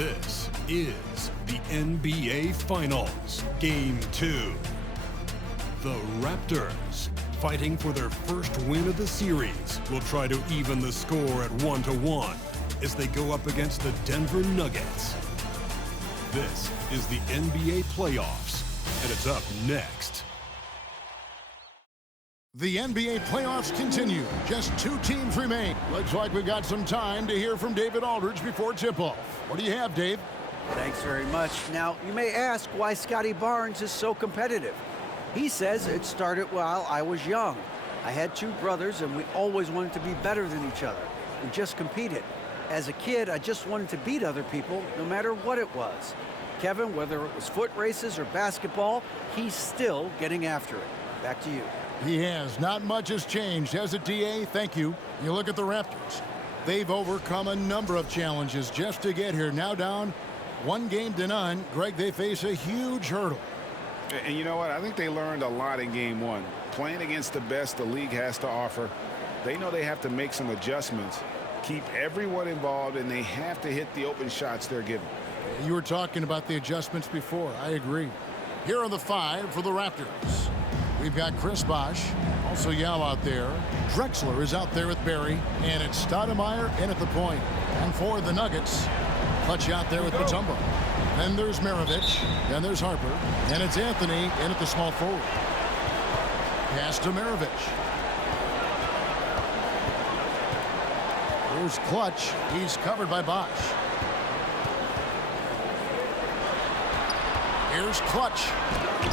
This is the NBA Finals, Game 2. The Raptors, fighting for their first win of the series, will try to even the score at 1-1 as they go up against the Denver Nuggets. This is the NBA playoffs, and it's up next. The NBA playoffs continue. Just 2 teams remain. Looks like we've got some time to hear from David Aldridge before tip-off. What do you have, Dave? Thanks very much. Now, you may ask why Scotty Barnes is so competitive. He says it started while I was young. I had 2 brothers, and we always wanted to be better than each other. We just competed. As a kid, I just wanted to beat other people, no matter what it was. Kevin, whether it was foot races or basketball, he's still getting after it. Back to you. He has. Not much has changed, has it, DA? Thank you. You look at the Raptors. They've overcome a number of challenges just to get here. Now down 1-0. Greg, they face a huge hurdle. And you know what? I think they learned a lot in Game 1. Playing against the best the league has to offer, they know they have to make some adjustments, keep everyone involved, and they have to hit the open shots they're given. You were talking about the adjustments before. I agree. Here are the 5 for the Raptors. We've got Chris Bosh, also Yao out there. Drexler is out there with Barry, and it's Stoudemire in at the point. And for the Nuggets, Clutch out there with Mutombo. Then there's Maravich, then there's Harper, and it's Anthony in at the small forward. Pass to Maravich. Here's Clutch. He's covered by Bosh. Here's Clutch.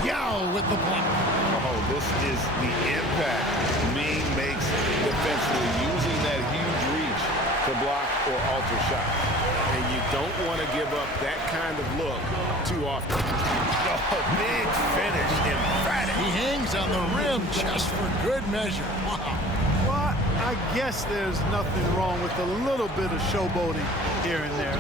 Yao with the block. Oh, this is the impact Ming makes defensively, using that huge reach to block or alter shots. And you don't want to give up that kind of look too often. Oh, big finish, emphatic. He hangs on the rim just for good measure. Wow. Well, I guess there's nothing wrong with a little bit of showboating here and there.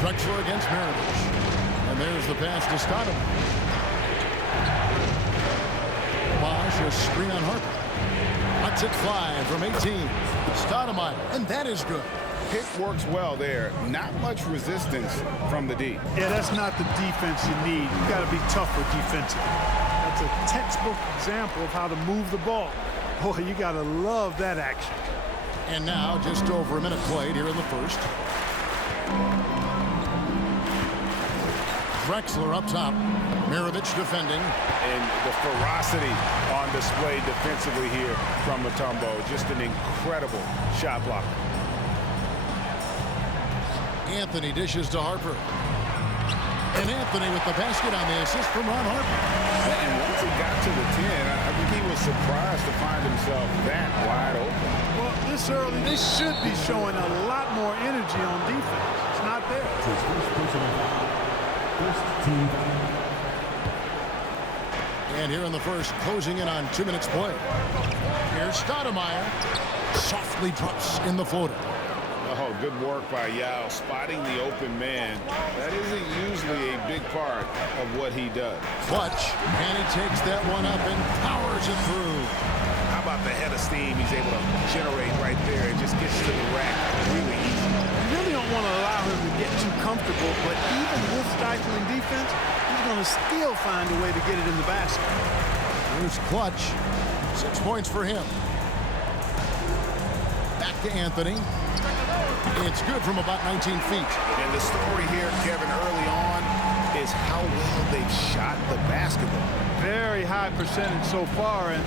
Drexler against Maravich. And there's the pass to Stoudemire. Bosh, a screen on Harper. Lets it fly from 18. Stoudemire, and that is good. Pick works well there. Not much resistance from the D. Yeah, that's not the defense you need. You got to be tougher defensively. That's a textbook example of how to move the ball. Boy, you got to love that action. And now, just over a minute played here in the first. Drexler up top. Maravich defending. And the ferocity on display defensively here from Mutombo. Just an incredible shot blocker. Anthony dishes to Harper. And Anthony with the basket on the assist from Ron Harper. And once he got to the 10, I think he was surprised to find himself that wide open. Well, this early, they should be showing a lot more energy on defense. It's not there. And here in the first, closing in on 2 minutes play. Here's Stoudemire. Softly drops in the floater. Oh, good work by Yao, spotting the open man. That isn't usually a big part of what he does. Clutch, and he takes that one up and powers it through. How about the head of steam he's able to generate right there? It just gets to the rack really easy. You really don't want to allow him to get too comfortable, but even with stifling defense, he's going to still find a way to get it in the basket. Here's Clutch. 6 points for him. Back to Anthony. It's good from about 19 feet. And the story here, Kevin, early on is how well they've shot the basketball. Very high percentage so far, and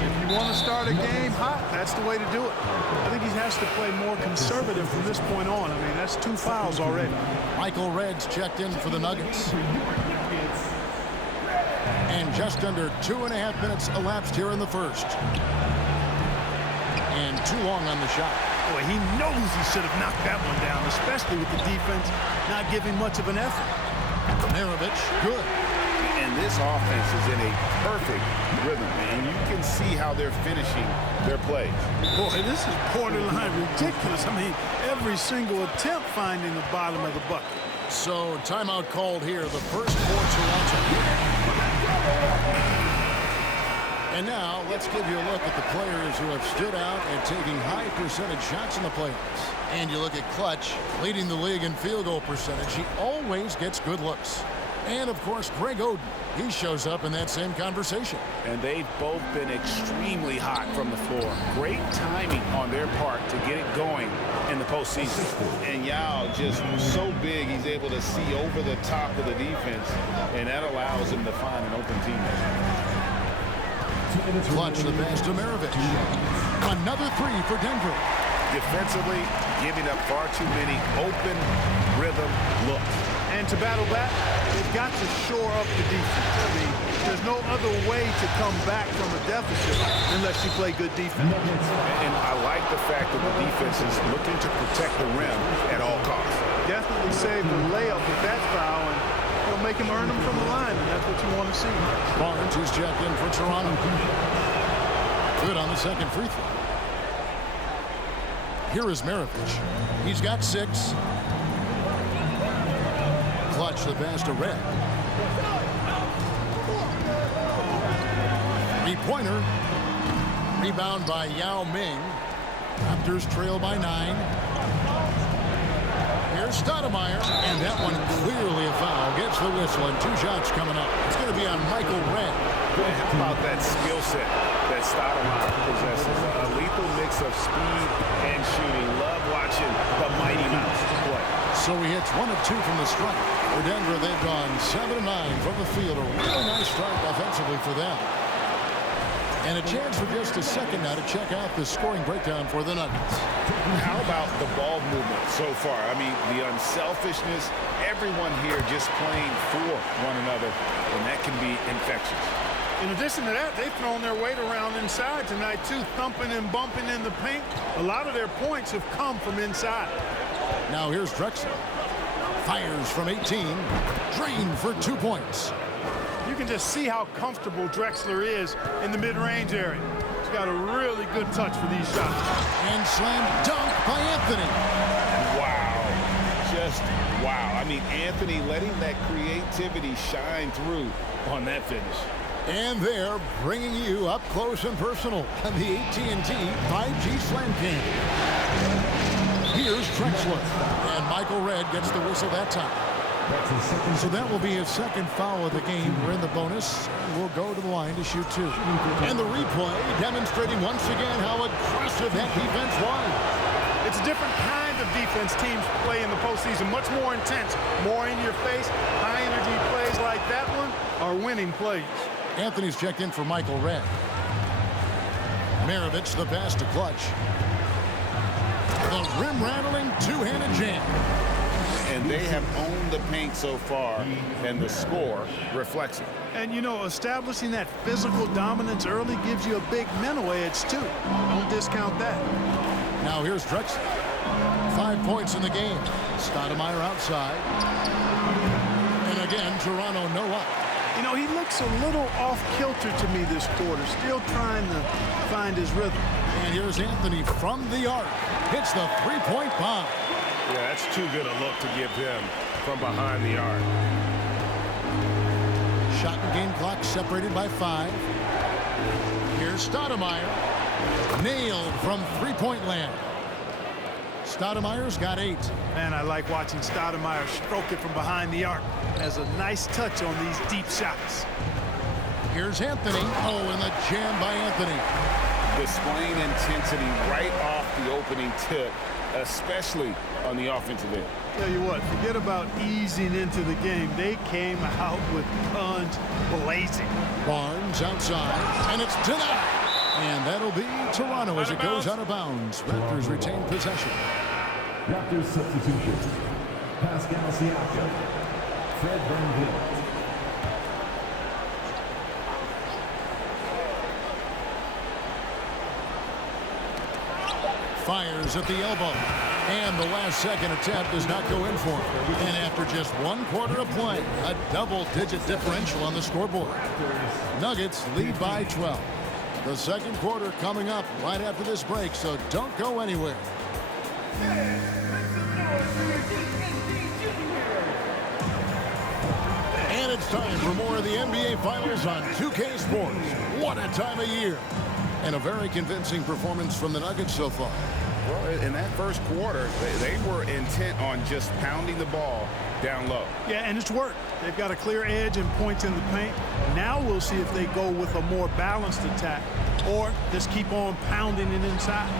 if you want to start a game hot, that's the way to do it. I think he has to play more conservative from this point on. I mean, that's 2 fouls already. Michael Reds checked in for the Nuggets. And just under 2.5 minutes elapsed here in the first. And too long on the shot. Boy, he knows he should have knocked that one down, especially with the defense not giving much of an effort. Maravich, good. And this offense is in a perfect rhythm, and you can see how they're finishing their plays. Boy, this is borderline ridiculous. I mean, every single attempt finding the bottom of the bucket. So, timeout called here, the first for Toronto. And now let's give you a look at the players who have stood out and taking high percentage shots in the playoffs. And you look at Clutch, leading the league in field goal percentage. He always gets good looks. And, of course, Greg Oden. He shows up in that same conversation. And they've both been extremely hot from the floor. Great timing on their part to get it going in the postseason. And Yao just so big, he's able to see over the top of the defense, and that allows him to find an open teammate. Clutch the pass to Maravich. Another three for Denver. Defensively, giving up far too many open rhythm looks. And to battle back, they've got to shore up the defense. I mean, there's no other way to come back from a deficit unless you play good defense. And I like the fact that the defense is looking to protect the rim at all costs. Definitely save the layup with that foul, and it'll make him earn them from the line, and that's what you want to see. Barnes is checked in for Toronto. Good on the second free throw. Here is Maravich. He's got 6. Clutch the pass to Red. Three-pointer. Rebound by Yao Ming. Raptors trail by 9. Here's Stoudemire, and that one clearly a foul. Gets the whistle, and 2 shots coming up. It's going to be on Michael Red. Boy, how about that skill set that Stoudemire possesses? A lethal mix of speed and shooting. Love watching the Mighty Mouse play. So he hits 1 of 2 from the strike. For Denver, they've gone 7 of 9 from the field. A really nice start offensively for them. And a chance for just a second now to check out the scoring breakdown for the Nuggets. How about the ball movement so far? I mean, the unselfishness, everyone here just playing for one another, and that can be infectious. In addition to that, they've thrown their weight around inside tonight, too, thumping and bumping in the paint. A lot of their points have come from inside. Now here's Drexler. Fires from 18. Drained for 2 points. You can just see how comfortable Drexler is in the mid-range area. He's got a really good touch for these shots. And slam dunk by Anthony. Wow. Just wow. I mean, Anthony letting that creativity shine through on that finish. And they're bringing you up close and personal on the AT&T 5G Slam Cam. Here's Drexler. And Michael Red gets the whistle that time. So that will be his second foul of the game. We're in the bonus. We'll go to the line to shoot 2. And the replay demonstrating once again how aggressive that defense was. It's a different kind of defense teams play in the postseason. Much more intense, more in your face. High energy plays like that one are winning plays. Anthony's checked in for Michael Red. Maravich the pass to Clutch. The rim-rattling two-handed jam. And they have owned the paint so far, and the score reflects it. And, you know, establishing that physical dominance early gives you a big mental edge, too. Don't discount that. Now here's Drexler. 5 points in the game. Stoudemire outside. And again, Toronto no up. You know, he looks a little off-kilter to me this quarter, still trying to find his rhythm. And here's Anthony from the arc. Hits the three-point bomb. Yeah, that's too good a look to give him from behind the arc. Shot and game clock separated by 5. Here's Stoudemire. Nailed from three-point land. Stoudemire's got 8. Man, I like watching Stoudemire stroke it from behind the arc. Has a nice touch on these deep shots. Here's Anthony. Oh, and the jam by Anthony. Displaying intensity right off the opening tip, especially on the offensive end. Tell you what, forget about easing into the game. They came out with guns blazing. Barnes outside, and it's denied. And that'll be Toronto as it goes out of bounds. Raptors retain possession. Raptors substitution. Pascal Siakam. Fred VanVleet. Fires at the elbow. And the last second attempt does not go in for him. And after just 1 quarter of play, a double-digit differential on the scoreboard. Nuggets lead by 12. The second quarter coming up right after this break, so don't go anywhere. And It's time for more of the NBA Finals on 2K Sports. What a time of year. And a very convincing performance from the Nuggets so far. Well, in that first quarter, they were intent on just pounding the ball down low. Yeah, and it's worked. They've got a clear edge and points in the paint. Now we'll see if they go with a more balanced attack or just keep on pounding it inside.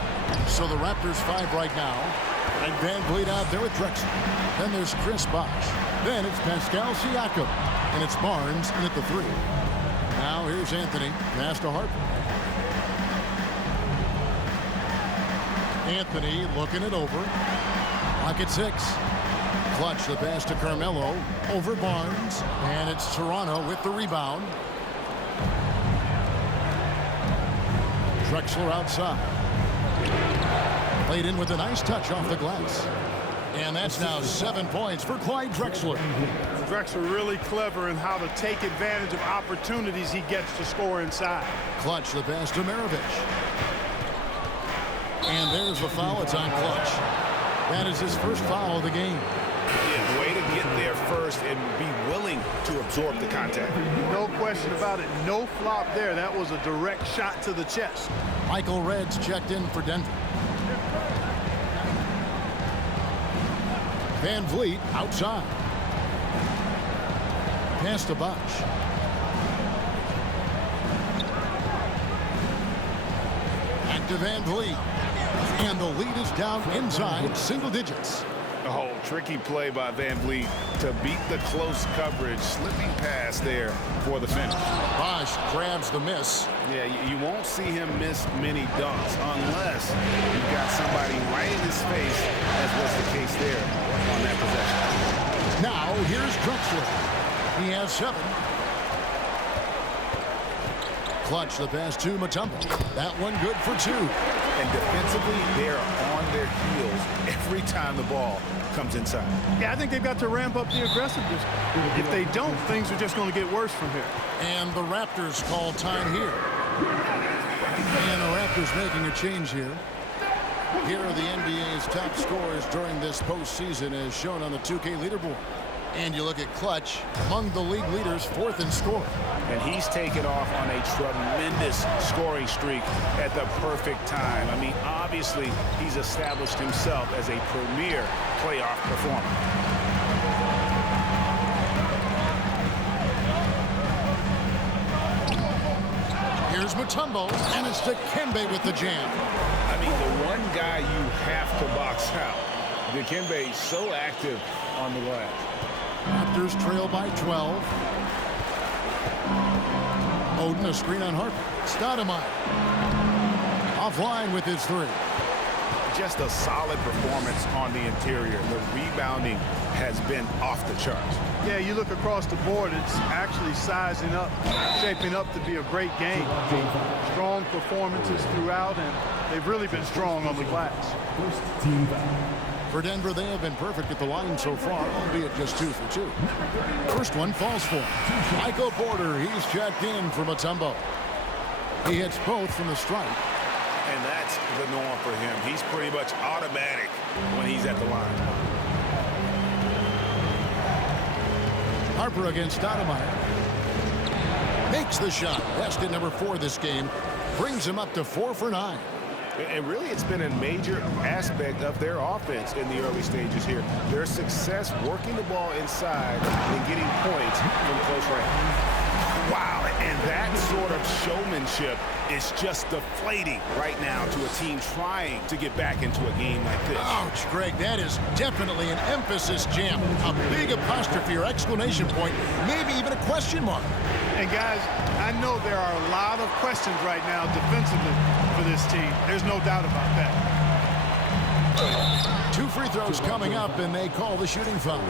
So the Raptors 5 right now. And Van Vliet out there with Drexler. Then there's Chris Bosh. Then it's Pascal Siakam. And it's Barnes in at the 3. Now here's Anthony. Pass to Harper. Anthony looking it over. Lock at 6. Clutch the pass to Carmelo. Over Barnes. And it's Toronto with the rebound. Drexler outside. Played in with a nice touch off the glass. And that's now 7 points for Clyde Drexler. Drexler really clever in how to take advantage of opportunities he gets to score inside. Clutch the pass to Maravich. And there's the foul. It's on Clutch. That is his first foul of the game. Yeah, way to get there first and be willing to absorb the contact. No question about it. No flop there. That was a direct shot to the chest. Michael Reds checked in for Denver. Van Vliet outside. Pass to Bosh. Back to Van Vliet. And the lead is down inside single digits. Oh, tricky play by Van Vliet to beat the close coverage. Slipping pass there for the finish. Bosh grabs the miss. Yeah, you won't see him miss many dunks unless you've got somebody right in his face, as was the case there on that possession. Now here's Drexler. He has 7. Clutch the pass to Mutombo. That one good for 2. And defensively, they're on their heels every time the ball comes inside. Yeah, I think they've got to ramp up the aggressiveness. If they don't, things are just going to get worse from here. And the Raptors call time here. And the Raptors making a change here. Here are the NBA's top scorers during this postseason as shown on the 2K leaderboard. And you look at Clutch, among the league leaders, 4th in scoring. And he's taken off on a tremendous scoring streak at the perfect time. I mean, obviously, he's established himself as a premier playoff performer. Here's Mutombo, and it's Dikembe with the jam. I mean, the one guy you have to box out. Dikembe so active on the glass. Raptors trail by 12. Oden a screen on Harper. Stoudemire offline with his 3. Just a solid performance on the interior. The rebounding has been off the charts. Yeah, you look across the board, it's actually sizing up, shaping up to be a great game. Strong performances throughout, and they've really been strong on the glass. For Denver, they have been perfect at the line so far, albeit just 2 for 2. First one falls for him. Michael Porter, he's checked in for Mutombo. He hits both from the stripe. And that's the norm for him. He's pretty much automatic when he's at the line. Harper against Stoudemire. Makes the shot. Best at number 4 this game. Brings him up to 4 for 9. And really, it's been a major aspect of their offense in the early stages here. Their success working the ball inside and getting points from close range. Wow, and that sort of showmanship is just deflating right now to a team trying to get back into a game like this. Ouch, Greg, that is definitely an emphasis jam. A big apostrophe or exclamation point, maybe even a question mark. And guys, I know there are a lot of questions right now defensively for this team. There's no doubt about that. 2 free throws coming up, and they call the shooting foul.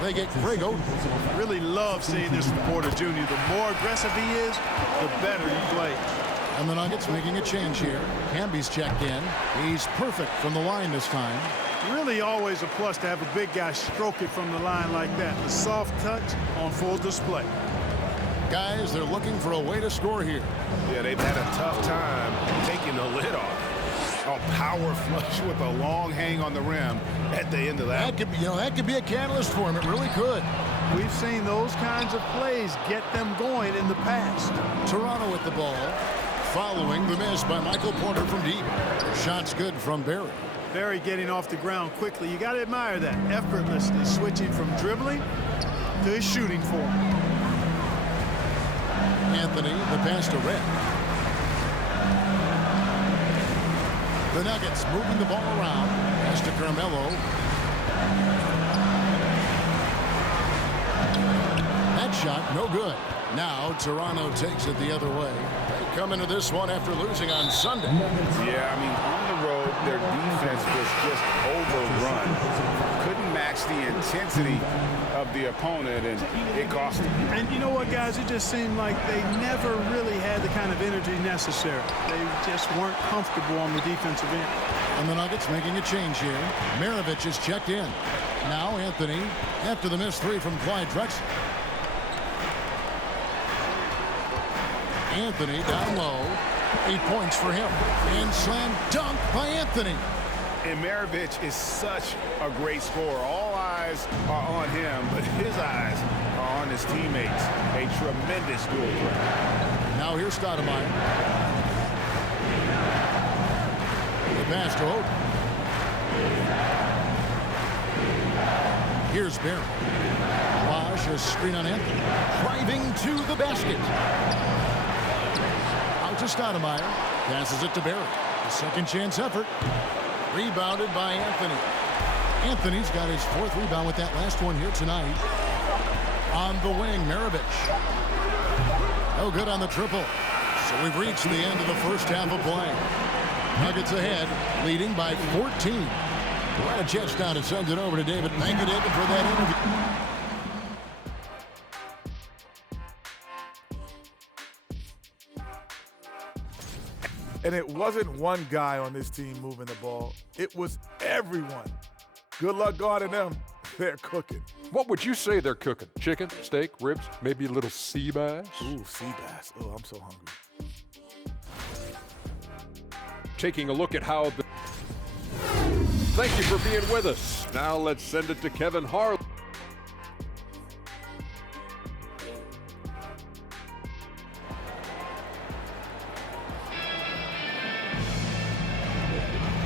They get Greg Oden. Really love seeing this from Porter Jr. The more aggressive he is, the better he plays. And the Nuggets making a change here. Camby's checked in. He's perfect from the line this time. Really always a plus to have a big guy stroke it from the line like that. The soft touch on full display. Guys, they're looking for a way to score here. Yeah, they've had a tough time taking the lid off. A power flush with a long hang on the rim at the end of that. That could be a catalyst for him. It really could. We've seen those kinds of plays get them going in the past. Toronto with the ball, following the miss by Michael Porter from deep. Shot's good from Barry. Barry getting off the ground quickly. You got to admire that. Effortlessly switching from dribbling to his shooting form. Anthony, the pass to Red. The Nuggets moving the ball around. Pass to Carmelo. That shot, no good. Now Toronto takes it the other way. They come into this one after losing on Sunday. Yeah, I mean, on the road, their defense was just overrun. Couldn't match the intensity of the opponent, and it cost them. And you know what, guys? It just seemed like they never really had the kind of energy necessary. They just weren't comfortable on the defensive end. And the Nuggets making a change here. Maravich is checked in. Now Anthony, after the missed three from Clyde Drexler. Anthony down low. 8 points for him. And slam dunk by Anthony. And Maravich is such a great scorer. All eyes are on him, but his eyes are on his teammates. A tremendous dual threat. Now here's Stoudemire. The pass to Oden. Here's Barry. Bosh, a screen on Anthony. Driving to the basket. Out to Stoudemire. Passes it to Barry. A second chance effort. Rebounded by Anthony. Anthony's got his 4th rebound with that last one here tonight. On the wing, Maravich. No good on the triple. So we've reached the end of the first half of play. Nuggets ahead, leading by 14. We'll have a chance now to send it over to David. Thank you, David, for that interview. And it wasn't one guy on this team moving the ball. It was everyone. Good luck guarding them. They're cooking. What would you say they're cooking? Chicken, steak, ribs, maybe a little sea bass? Ooh, sea bass. Oh, I'm so hungry. Taking a look at how the... Thank you for being with us. Now let's send it to Kevin Harlan.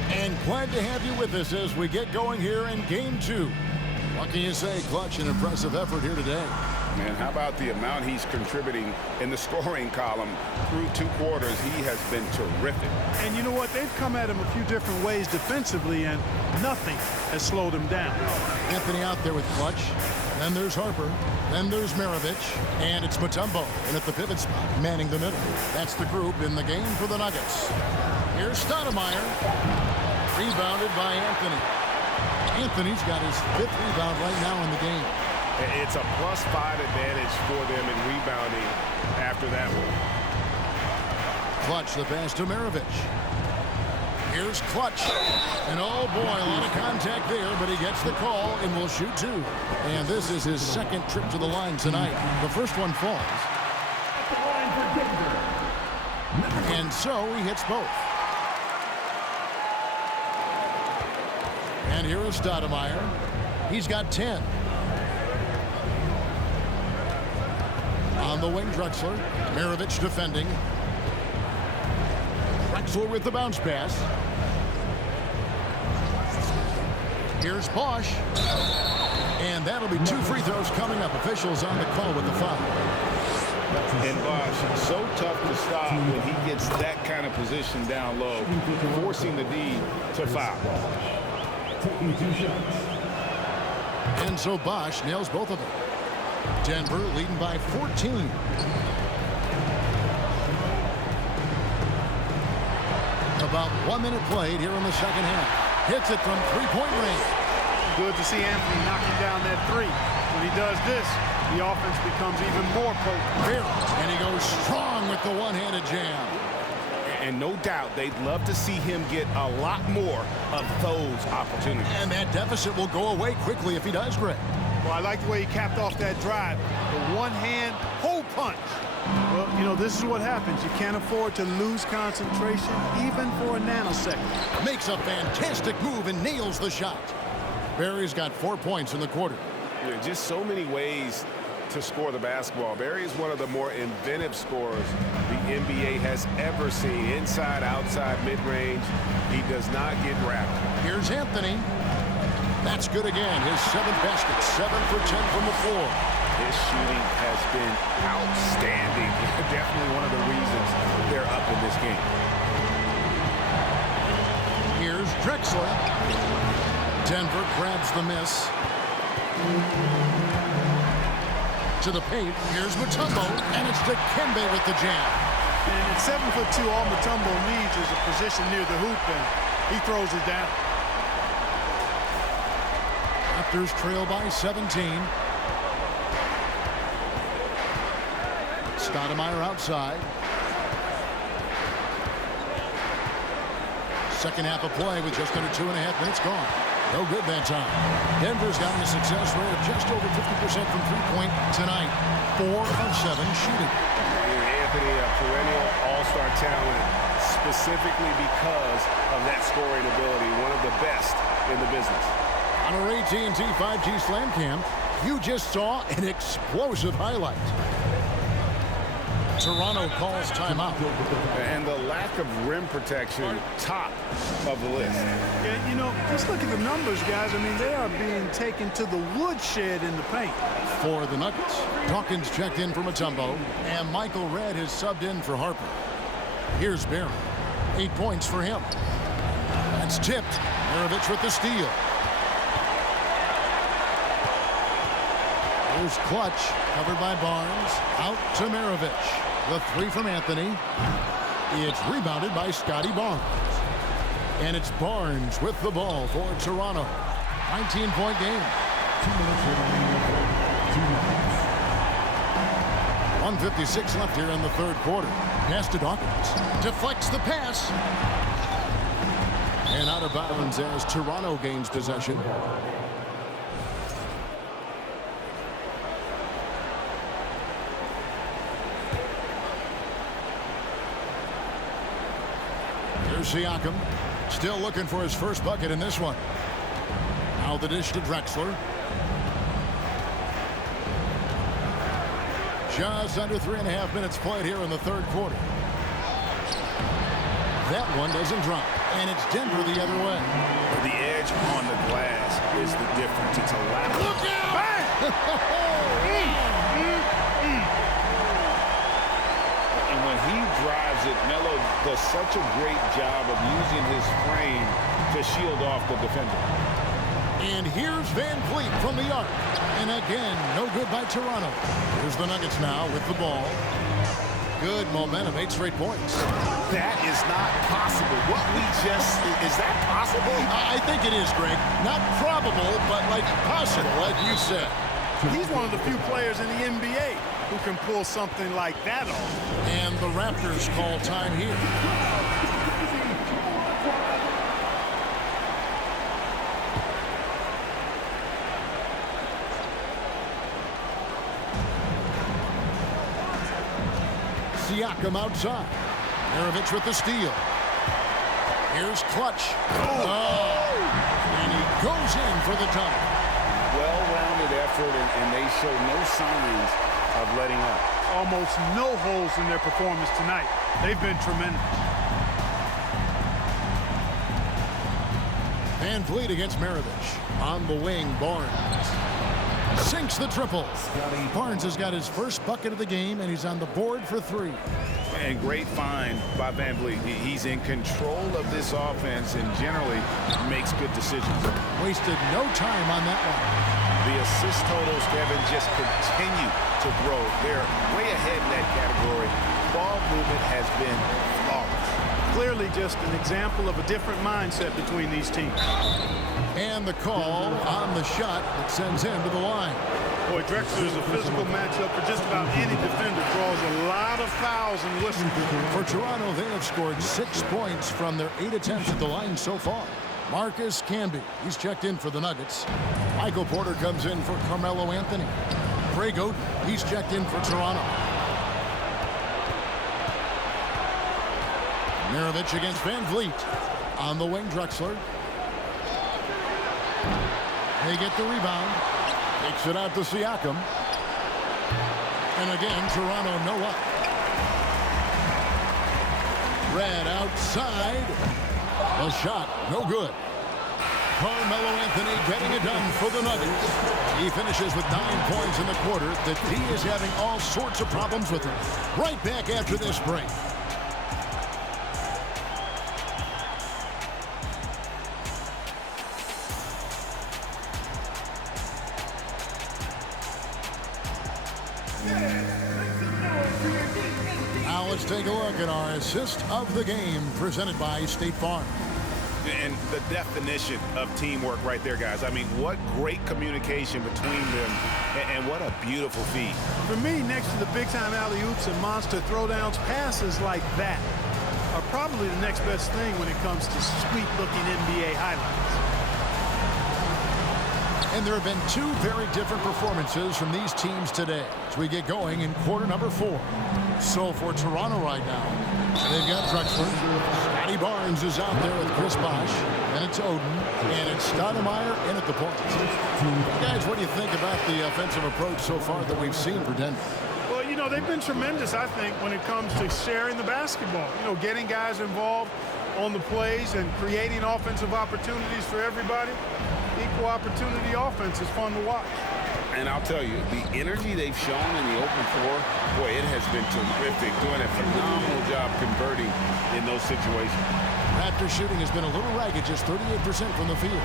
And glad to have you with us as we get going here in Game 2. What can you say? Clutch and impressive effort here today. Man, how about the amount he's contributing in the scoring column through 2 quarters? He has been terrific. And you know what? They've come at him a few different ways defensively, and nothing has slowed him down. Anthony out there with Clutch. Then there's Harper. Then there's Maravich. And it's Mutombo in at the pivot spot, manning the middle. That's the group in the game for the Nuggets. Here's Stoudemire. Rebounded by Anthony. Anthony's got his 5th rebound right now in the game. It's a +5 advantage for them in rebounding after that one. Clutch the pass to Maravich. Here's Clutch. And oh boy, a lot of contact there, but he gets the call and will shoot 2. And this is his 2nd trip to the line tonight. The first one falls. And so he hits both. And here is Stoudemire. He's got 10. On the wing, Drexler. Maravich defending. Drexler with the bounce pass. Here's Bosh. And that'll be 2 free throws coming up. Officials on the call with the foul. And Bosh, so tough to stop when he gets that kind of position down low, forcing the D to foul. Taking 2 shots. And so Bosh nails both of them. Denver leading by 14. About 1 minute played here in the second half. Hits it from 3-point range. Good to see Anthony knocking down that 3. When he does this, the offense becomes even more potent. And he goes strong with the one-handed jam. And no doubt they'd love to see him get a lot more of those opportunities. And that deficit will go away quickly if he does, Greg. Well, I like the way he capped off that drive. The one-hand hole punch. Well, you know, this is what happens. You can't afford to lose concentration even for a nanosecond. Makes a fantastic move and nails the shot. Barry's got 4 points in the quarter. Just so many ways to score the basketball. Barry is one of the more inventive scorers the NBA has ever seen. Inside, outside, mid-range. He does not get wrapped. Here's Anthony. That's good again. His 7th basket. 7 for 10 from the floor. His shooting has been outstanding. Definitely one of the reasons they're up in this game. Here's Drexler. Denver grabs the miss. To the paint. Here's Mutombo, and it's Dikembe with the jam. And at 7'2", all Mutombo needs is a position near the hoop, and he throws it down. Raptors trail by 17. Stoudemire outside. Second half of play with just under 2.5 minutes gone. No good that time. Denver's got a success rate of just over 50% from three-point tonight. 4 of 7 shooting. Anthony, a perennial all-star talent, specifically because of that scoring ability. One of the best in the business. On our AT&T 5G Slam Cam, you just saw an explosive highlight. Toronto calls timeout. And the lack of rim protection, top of the list. Yeah, you know, just look at the numbers, guys. I mean, they are being taken to the woodshed in the paint. For the Nuggets, Dawkins checked in for Mutombo, and Michael Redd is subbed in for Harper. Here's Barry. 8 points for him. That's tipped. Maravich with the steal. Here's Clutch, covered by Barnes. Out to Maravich. The 3 from Anthony. It's rebounded by Scotty Barnes. And it's Barnes with the ball for Toronto. 19-point game. 2 minutes remaining. 2 minutes. 1:56 left here in the third quarter. Pass to Dawkins. Deflects the pass. And out of bounds as Toronto gains possession. Here's Siakam. Still looking for his first bucket in this one. Now the dish to Drexler. Just under 3.5 minutes played here in the third quarter. That one doesn't drop. And it's Denver the other way. The edge on the glass is the difference. It's a lateral. Look out! And when he drives it, Melo does such a great job of using his frame to shield off the defender. And here's Van Vliet from the arc. And again, no good by Toronto. Here's the Nuggets now with the ball. Good momentum, 8 straight points. That is not possible. What we just, is that possible? I think it is, Greg. Not probable, but like possible, like you said. He's one of the few players in the NBA who can pull something like that off. And the Raptors call time here. Siakam outside. Maravich with the steal. Here's Clutch. And he goes in for the dunk. Well-rounded effort, and they show no signs of letting up. Almost no holes in their performance tonight. They've been tremendous. Van Vliet against Maravich. On the wing, Barnes sinks the triple. Barnes has got his first bucket of the game, and he's on the board for 3. And great find by Van Vliet. He's in control of this offense and generally makes good decisions. Wasted no time on that one. The assist totals, Kevin, just continue to grow. They're way ahead in that category. Ball movement has been flawless. Clearly just an example of a different mindset between these teams. And the call on the shot that sends him to the line. Boy, Drexler is a physical matchup for just about any defender. Draws a lot of fouls and whistles. For Toronto, they have scored 6 points from their 8 attempts at the line so far. Marcus Camby, he's checked in for the Nuggets. Michael Porter comes in for Carmelo Anthony. Craig Oden, he's checked in for Toronto. Maravich against Van Vliet. On the wing, Drexler. They get the rebound. Takes it out to Siakam. And again, Toronto no up. Red outside. The shot, no good. Carmelo Anthony getting it done for the Nuggets. He finishes with 9 points in the quarter. The D is having all sorts of problems with him. Right back after this break. Now let's take a look at our assist of the game presented by State Farm. And the definition of teamwork right there, guys. I mean, what great communication between them, and what a beautiful feed. For me, next to the big-time alley-oops and monster throwdowns, passes like that are probably the next best thing when it comes to sweet-looking NBA highlights. And there have been 2 very different performances from these teams today as we get going in quarter number 4. So for Toronto right now, they've got Drexler. Scotty Barnes is out there with Chris Bosh. And it's Oden. And it's Stoudemire in at the point. Guys, what do you think about the offensive approach so far that we've seen for Denver? Well, you know, they've been tremendous, I think, when it comes to sharing the basketball. You know, getting guys involved on the plays and creating offensive opportunities for everybody. Equal opportunity offense is fun to watch. And I'll tell you, the energy they've shown in the open floor, boy, it has been terrific. Doing a phenomenal job converting in those situations. Raptor shooting has been a little ragged, just 38% from the field.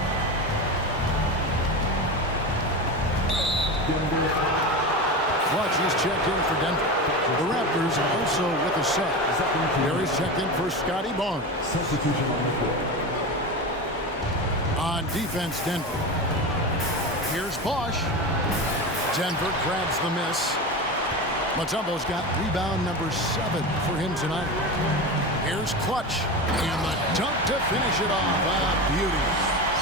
Clutch is checked in for Denver. The Raptors also with a sub. Barry's checked in for Scotty Barnes. Substitution on the floor. On defense, Denver. Here's Bosh. Denver grabs the miss. Mutombo's got rebound number 7 for him tonight. Here's Clutch. And the dunk to finish it off. Beauty.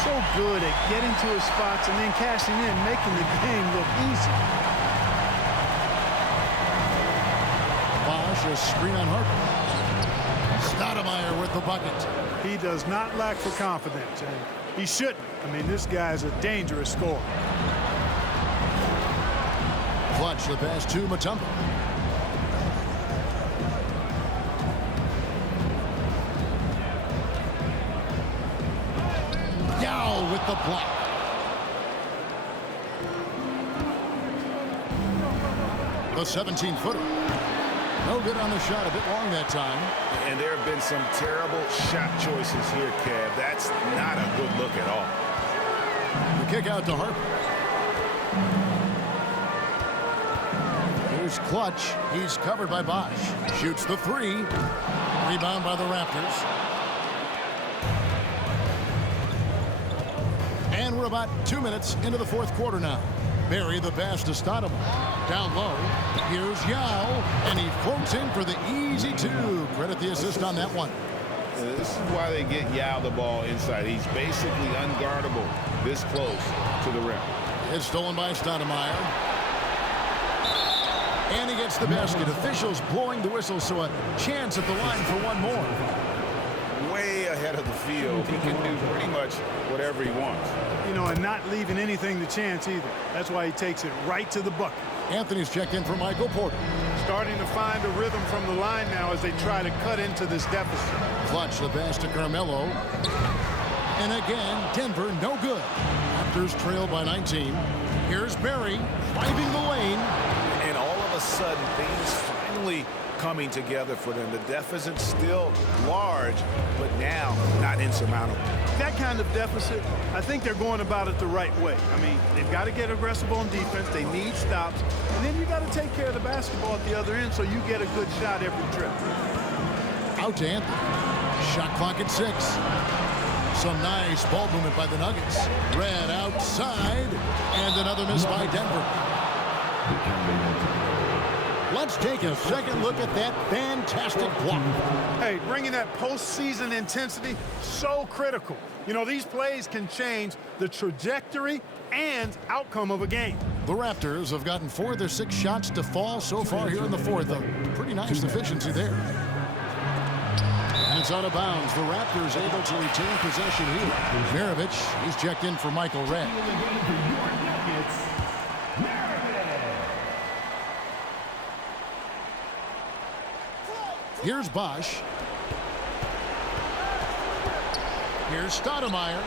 So good at getting to his spots and then cashing in, making the game look easy. Bosh, a screen on Harper. Stoudemire with the bucket. He does not lack for confidence, and he shouldn't. I mean, this guy's a dangerous scorer. Clutch the pass to Mutombo. Yao with the block. The 17-footer. No good on the shot, a bit long that time. And there have been some terrible shot choices here, Kev. That's not a good look at all. The kick out to Harper. Here's Clutch. He's covered by Bosh. Shoots the 3. Rebound by the Raptors. And we're about 2 minutes into the 4th quarter now. Barry the pass to Stoudemire. Down low. Here's Yao. And he floats in for the easy 2. Credit the assist on that one. This is why they get Yao the ball inside. He's basically unguardable this close to the rim. It's stolen by Stoudemire. And he gets the basket. Officials blowing the whistle, so a chance at the line for one more. Way ahead of the field. He can do pretty much whatever he wants. You know, and not leaving anything to chance either. That's why he takes it right to the bucket. Anthony's checked in for Michael Porter. Starting to find a rhythm from the line now as they try to cut into this deficit. Clutch the pass to Carmelo. And again, Denver no good. Raptors trail by 19. Here's Barry driving the lane. And all of a sudden, things finally coming together for them. The deficit's still large, but now not insurmountable. That kind of deficit, I think they're going about it the right way. I mean, they've got to get aggressive on defense. They need stops. And then you got to take care of the basketball at the other end so you get a good shot every trip. Out to Anthony. Shot clock at 6. Some nice ball movement by the Nuggets. Red outside. And another miss by Denver. Let's take a second look at that fantastic block. Hey, bringing that postseason intensity, so critical. You know, these plays can change the trajectory and outcome of a game. The Raptors have gotten 4 of their 6 shots to fall so far here in the 4th. A pretty nice efficiency there. And it's out of bounds. The Raptors able to retain possession here. Maravich, he's checked in for Michael Red. Here's Bosch. Here's Stoudemire.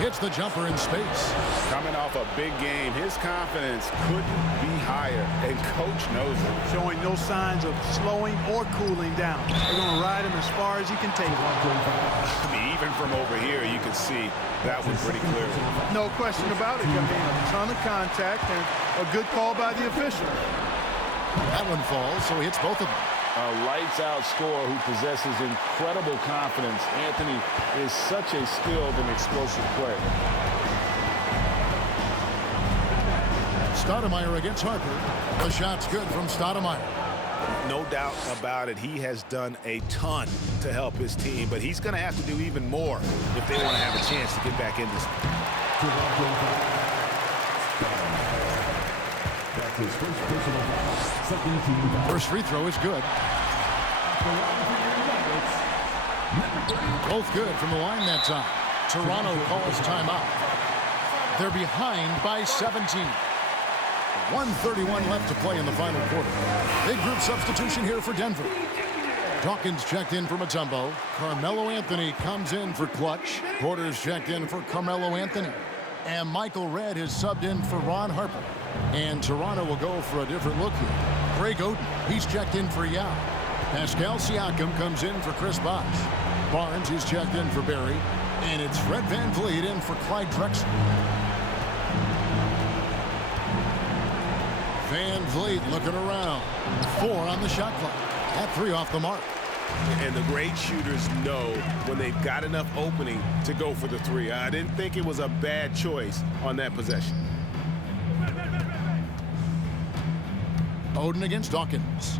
Hits the jumper in space. Coming off a big game, his confidence couldn't be higher, and coach knows it. Showing no signs of slowing or cooling down. They're going to ride him as far as he can take him. I mean, even from over here, you can see that was pretty clear. No question about it. I mean, a ton of contact and a good call by the official. That one falls, so he hits both of them. A lights-out scorer who possesses incredible confidence. Anthony is such a skilled and explosive player. Stoudemire against Harper. The shot's good from Stoudemire. No doubt about it, he has done a ton to help his team, but he's going to have to do even more if they want to have a chance to get back in this. That's his first personal foul. Second team. First free throw is good. Both good from the line that time. Toronto calls timeout. They're behind by 17. 1:31 left to play in the final quarter. Big group substitution here for Denver. Dawkins checked in for Mutombo. Carmelo Anthony comes in for Clutch. Porter's checked in for Carmelo Anthony. And Michael Redd is subbed in for Ron Harper. And Toronto will go for a different look here. Greg Oden, he's checked in for Yao. Pascal Siakam comes in for Chris Bosh. Barnes is checked in for Barry. And it's Fred VanVleet in for Clyde Drexler. VanVleet looking around. 4 on the shot clock. That 3 off the mark. And the great shooters know when they've got enough opening to go for the 3. I didn't think it was a bad choice on that possession. Oden against Dawkins.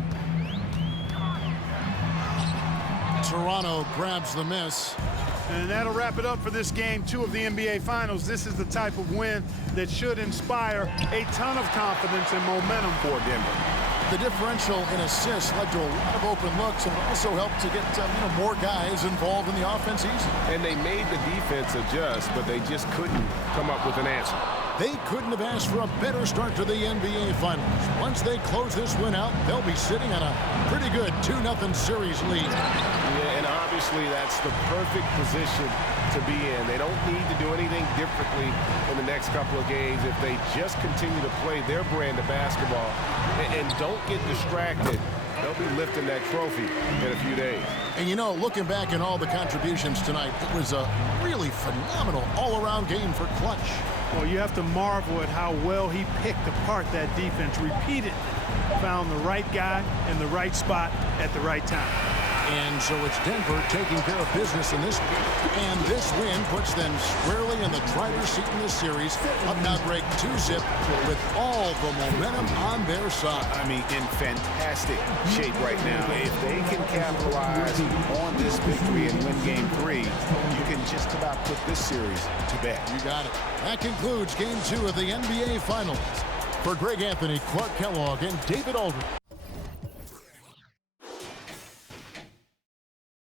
Toronto grabs the miss. And that'll wrap it up for this game 2 of the NBA Finals. This is the type of win that should inspire a ton of confidence and momentum for Denver. The differential in assists led to a lot of open looks and also helped to get more guys involved in the offense easy. And they made the defense adjust, but they just couldn't come up with an answer. They couldn't have asked for a better start to the NBA Finals. Once they close this win out, they'll be sitting on a pretty good 2-0 series lead. Yeah, and obviously that's the perfect position to be in. They don't need to do anything differently in the next couple of games if they just continue to play their brand of basketball and don't get distracted. They'll be lifting that trophy in a few days. And looking back at all the contributions tonight, it was a really phenomenal all-around game for Clutch. Well, you have to marvel at how well he picked apart that defense repeatedly. Found the right guy in the right spot at the right time. And so it's Denver taking care of business in this one. And this win puts them squarely in the driver's seat in this series. Up now break 2-zip with all the momentum on their side. I mean, in fantastic shape right now. If they can capitalize on this victory and win game 3, you can just about put this series to bed. You got it. That concludes game 2 of the NBA Finals. For Greg Anthony, Clark Kellogg, and David Aldridge,